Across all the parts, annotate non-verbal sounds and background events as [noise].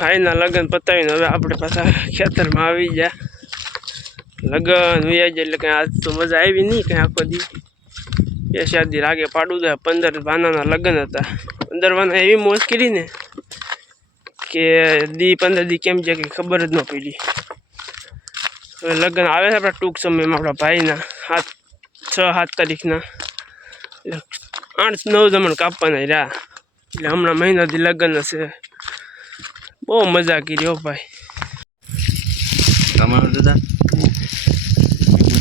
ભાઈના લગ્ન પતાવીને હવે આપણે પાછા ખેતરમાં આવી ગયા. લગ્ન, વ્યાજ એટલે કંઈ આજ તો મજા આવી નહીં કંઈ આખો દી. બે શાદી રાગે પાડું દે પંદર વાનાના લગ્ન હતા. પંદર વાના એવી મુશ્કેલી ને કે દી પંદર દી કેમ છે કે ખબર જ ન પડી. હવે લગ્ન આવે છે આપણા ટૂંક સમયમાં આપણા ભાઈના. સાત છ, સાત તારીખના. આઠ, નવ જમણ કાપવાના રહ્યા. એટલે હમણાં મહિનાથી લગ્ન હશે. બહુ મજા કરી હો ભાઈ. તમારું દાદા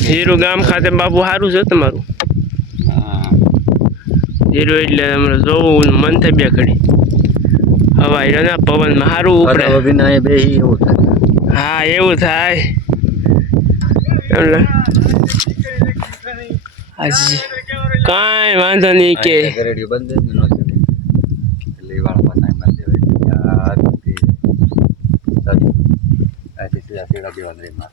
હીરું ગામ ખાતે બાપુ સારું છે તમારું? હીરો એટલે હમણાં જોવું મન થાય બે ઘડી. હવા હીરો ના પવનમાં સારું ઉપડે. બે એવું થાય. હા એવું થાય. કાંઈ વાંધો નહીં કે રેડિયો બંધ જ ન ચાલે એટલે એ વાળમાં ટાઈમ બંધ હોય આ રીતે સાચું સીધા દેવાનું એમાં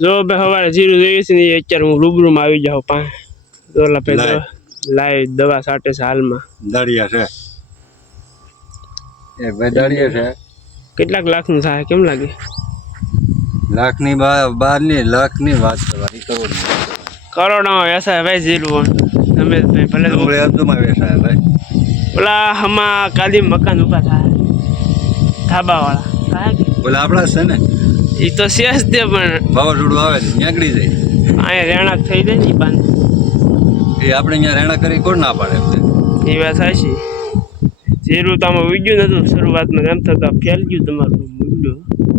જો બે સવારે જીરું જોઈએ છે ને એ અત્યારે હું રૂબરૂમાં આવી જાઉં પાંચ. દોલા પે લાય. દવા સાટે છે હાલમાં. દાળિયા છે. એક ભાઈ દાળિયા છે. કેટલાક લાખનું થાય કેમ લાગે? લાખની બારની લાખની વાત કરવાની કરોડ કરોડોમાં વ્યવસાય ભાઈ જીરું તમે ભાઈ ભલે અબ્દુમાં વેસાય ભાઈ. ઓલા હમા કાલી મકાન ઊભા થાય. ધાબાવાળા. બોલે આપણા છે ને? એ તો શેષ દે પણ વાવાઝોડું આવે ને નીકળી જાય. અહીંયા રહેણાંક થઈ જાય ને બાંધ. એ આપણે અહીંયા રહેણા કરી કોણ ના પાડે એ વાત સાચી. જીરું તો આમાં ઉગ્યું નતું શરૂઆતમાં એમ થતા ફેલ ગયું તમારું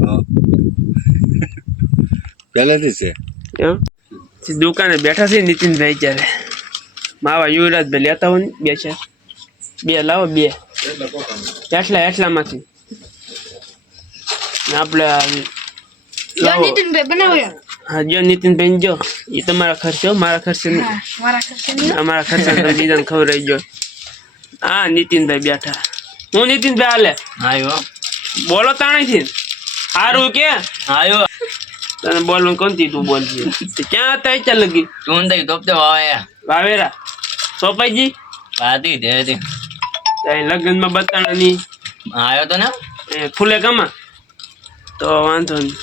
હા. પહેલેથી છે. દુકાને બેઠા છે નીતિનભાઈ ત્યારે માવા યુવરાજભાઈ લેતા હોય ને બે ચાર. બે લાવો બે. એટલા એટલામાંથી. આપણે હા જો નીતિનભાઈ જો એ તમારા ખર્ચો મારા ખર્ચે નહીં હા મારા ખર્ચે ખર્ચા તમે બીજાને ખવડાવી ગયો હા નીતિનભાઈ બેઠા. હું નીતિનભાઈ હાલે? આયો. બોલો તાણીથી. સારું કે? આયો. તને બોલવું કોણ તું બોલજી? ક્યાં હતા ચાલ લગી? તું તોપતે વાયા વાવેરા. સોપાઈજી? પાતી દે દે ત્યાં લગ્નમાં બતાણા નહીં તો ને? એ ફૂલે કમા? તો વાંધો નહીં.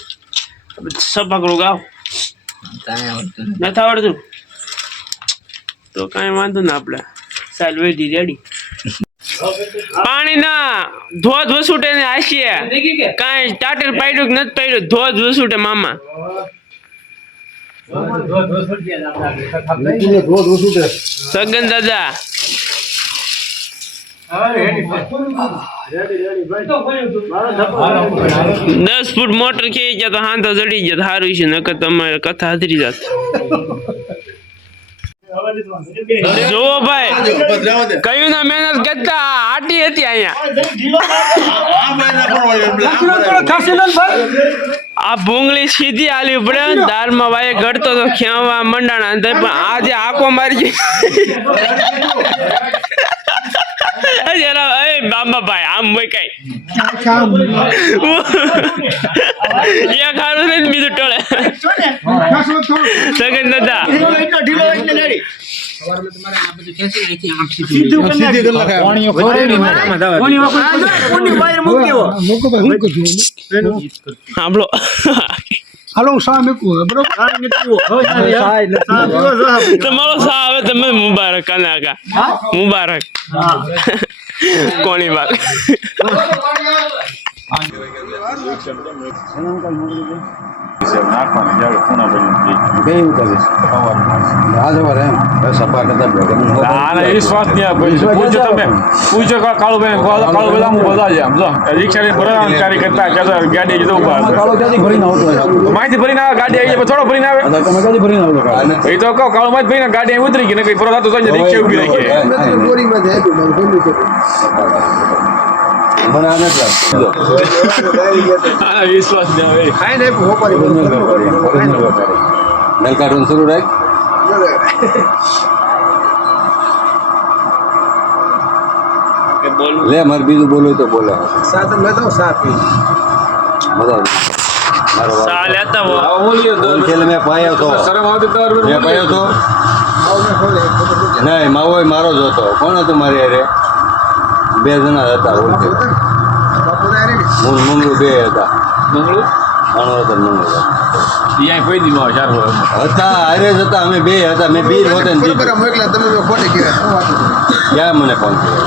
સપકડું ગાવ. નથી આવડતું? તો કાંઈ વાંધો ના આપણે ચાલ વેડી રેડી. પાણી ના ધોધ વસુટે ને આશીએ. કાંઈ ટાટર પાડ્યું કે નથી પાડ્યું? ધોધ વસુટે મામા. સગન દાદા. દસ ફૂટ મોટર ખેંચી ગયા તો હાંધો જડી જાય સારું છે નકર તમારે કથા હાજરી જાત. જુઓ ભાઈ કયું ના મહેનત કરતા આટી હતી અહીંયા. આ ભૂંગળી સીધી આલી પડે દાળમાં વાય ગડતો તો ખેવા મંડાણા પણ આજે આંખો મારી ગઈ જરા એ બાબા ભાઈ આમ હોય કઈ. એક હારું ને બીજું ટોળે. સગન દાદા સાંભળો હાલો સા બરોબર? તમારો સા આવે તમે મુબારક કાનાકા. મુબારક. કોની વાત? [laughs] માહિતી ભરીને આવે ગાડી આવી થોડો ભરીને આવે? એ તો કહો કાળુ માહિતી ભરીને ગાડી ઉતરી ગઈ ને કઈ પરત હતો તો રિક્ષા ઊભી ગઈ મને આ નથી લાગતું. વિશ્વાસ બેલ કાર્ટૂન શરૂ રાખ. લે મારે બીજું બોલવું તો બોલે. મજા આવી. મારો વારો. સા લેતા હો બોલ. ખેલ મેં પાયો તો. શરમ આવતી તો મેં પાયો તો. નહીં માવો મારો જ હતો. કોણ હતું મારી અરે બે જણા હતા ઓળખે. મૂળ મંગળું બે હતા. મંગળું? માણો હતા મંગળું હતા. અહીં કોઈ દી ચાર હતા હારે જ હતા અમે બે હતા મેં બીર હોતે ક્યાં મને ફોન કર્યો?